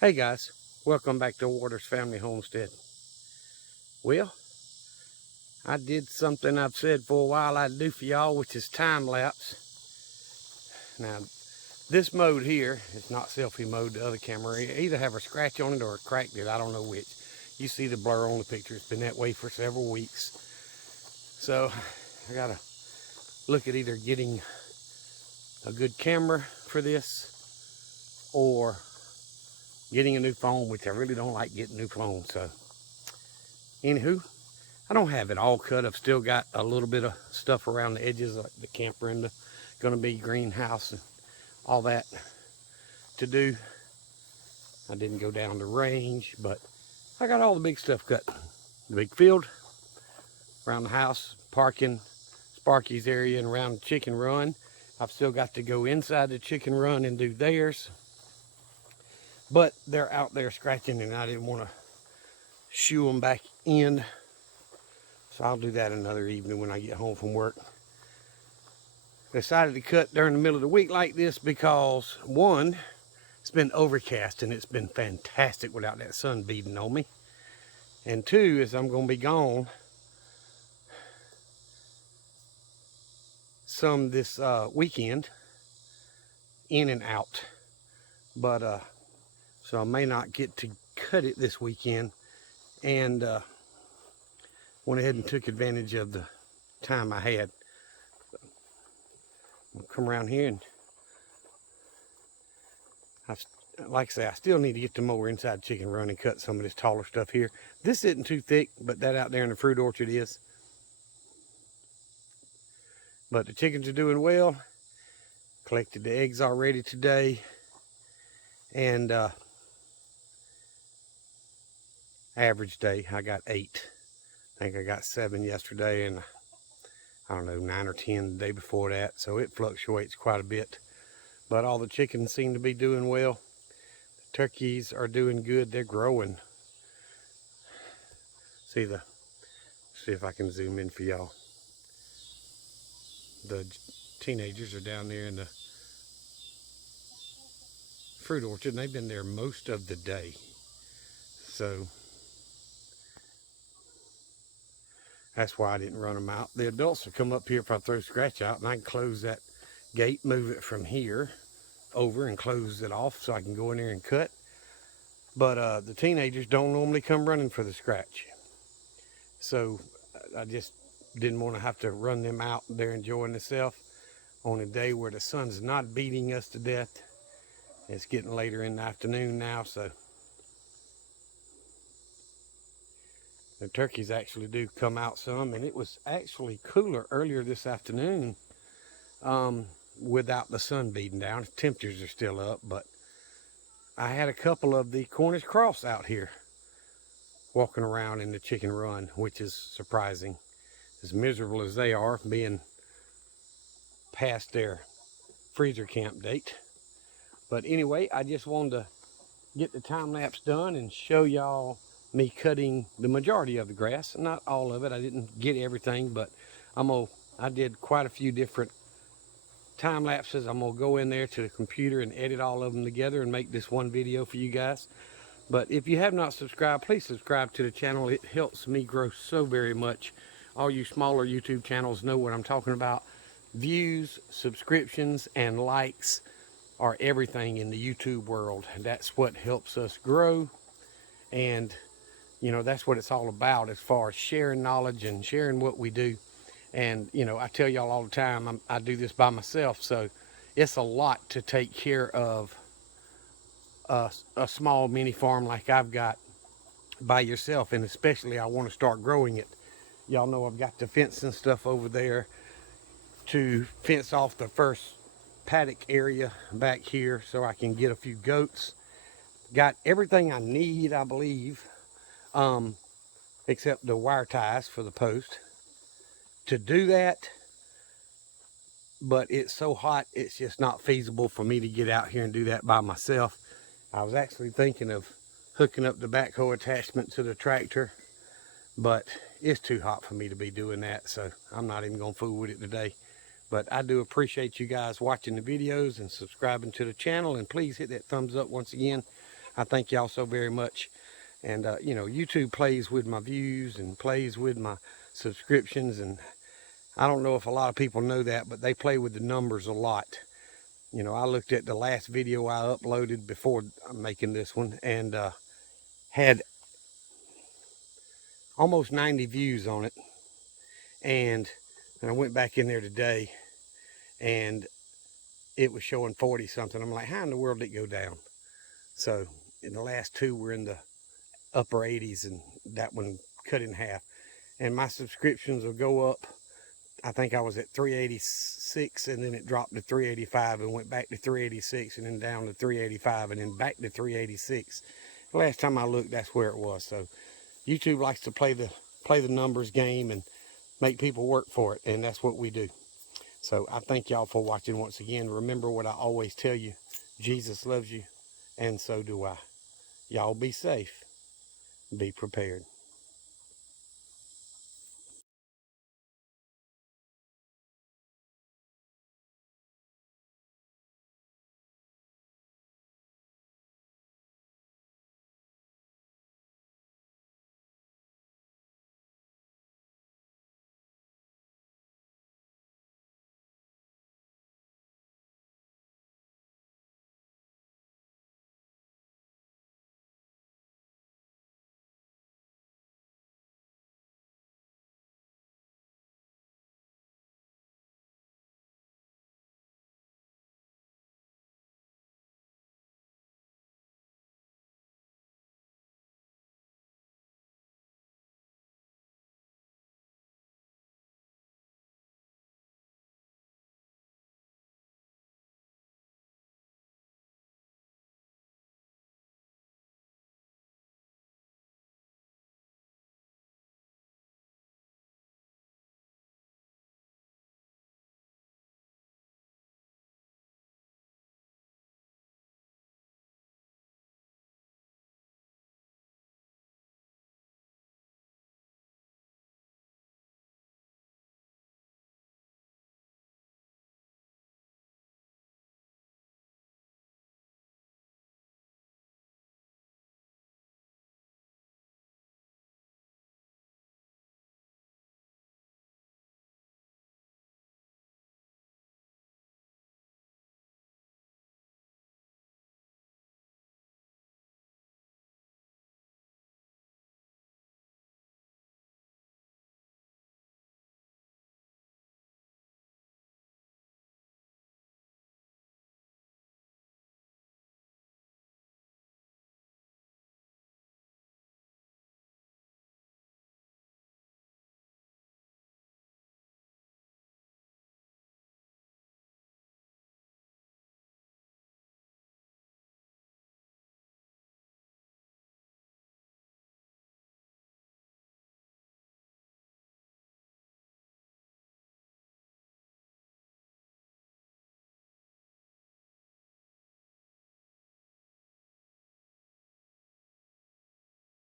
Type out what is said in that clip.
Hey guys, welcome back to Waters Family Homestead. Well, I did something I've said for a while I'd do for y'all, which is time lapse. Now, this mode here is not selfie mode. The other camera either have a scratch on it or it cracked it. I don't know which. You see the blur on the picture. It's been that way for several weeks. So I gotta look at either getting a good camera for this or getting a new phone, which I really don't like getting a new phone. So anywho, I don't have it all cut. I've still got a little bit of stuff around the edges, like the camper and the gonna be greenhouse and all that to do. I didn't go down the range, but I got all the big stuff cut. The big field around the house, parking, Sparky's area, and around the chicken run. I've still got to go inside the chicken run and do theirs, but they're out there scratching and I didn't want to shoo them back in. So I'll do that another evening when I get home from work. Decided to cut during the middle of the week like this because, one, it's been overcast and it's been fantastic without that sun beating on me. And two, is I'm going to be gone some this weekend, in and out. But, so I may not get to cut it this weekend. And went ahead and took advantage of the time I had. I'll come around here and like I say, I still need to get the mower inside the chicken run and cut some of this taller stuff here. This isn't too thick, but that out there in the fruit orchard is. But the chickens are doing well. Collected the eggs already today. And average day, I got 8. I think I got 7 yesterday and I don't know, 9 or 10 the day before that. So it fluctuates quite a bit. But all the chickens seem to be doing well. The turkeys are doing good. They're growing. See if I can zoom in for y'all. The teenagers are down there in the fruit orchard and they've been there most of the day. So that's why I didn't run them out. The adults will come up here if I throw scratch out, and I can close that gate, move it from here over and close it off so I can go in there and cut. But the teenagers don't normally come running for the scratch. So I just didn't want to have to run them out. They're enjoying themselves on a day where the sun's not beating us to death. It's getting later in the afternoon now, so the turkeys actually do come out some, and it was actually cooler earlier this afternoon without the sun beating down. The temperatures are still up, but I had a couple of the Cornish cross out here walking around in the chicken run, which is surprising. As miserable as they are being past their freezer camp date. But anyway, I just wanted to get the time lapse done and show y'all me cutting the majority of the grass. Not all of it. I didn't get everything, but I did quite a few different time lapses. I'm gonna go in there to the computer and edit all of them together and make this one video for you guys. But if you have not subscribed, please subscribe to the channel. It helps me grow so very much. All you smaller YouTube channels know what I'm talking about. Views, subscriptions, and likes are everything in the YouTube world. That's what helps us grow. And you know, that's what it's all about as far as sharing knowledge and sharing what we do. And you know, I tell y'all all the time, I do this by myself, so it's a lot to take care of a small mini farm like I've got by yourself. And especially I want to start growing it. Y'all know I've got the fence and stuff over there to fence off the first paddock area back here so I can get a few goats. Got everything I need, I believe, except the wire ties for the post to do that. But it's so hot, it's just not feasible for me to get out here and do that by myself. I was actually thinking of hooking up the backhoe attachment to the tractor, but it's too hot for me to be doing that, so I'm not even gonna fool with it today. But I do appreciate you guys watching the videos and subscribing to the channel, and please hit that thumbs up once again. I thank y'all so very much. And, you know, YouTube plays with my views and plays with my subscriptions. And I don't know if a lot of people know that, but they play with the numbers a lot. You know, I looked at the last video I uploaded before making this one, and had almost 90 views on it. And I went back in there today, and it was showing 40 something. I'm like, how in the world did it go down? So in the last two were in the upper 80s, and that one cut in half. And my subscriptions will go up. I think I was at 386, and then it dropped to 385 and went back to 386, and then down to 385 and then back to 386. The last time I looked, that's where it was. So YouTube likes to play the numbers game and make people work for it, and that's what we do. So I thank y'all for watching once again. Remember what I always tell you: Jesus loves you, and so do I. Y'all be safe, be prepared.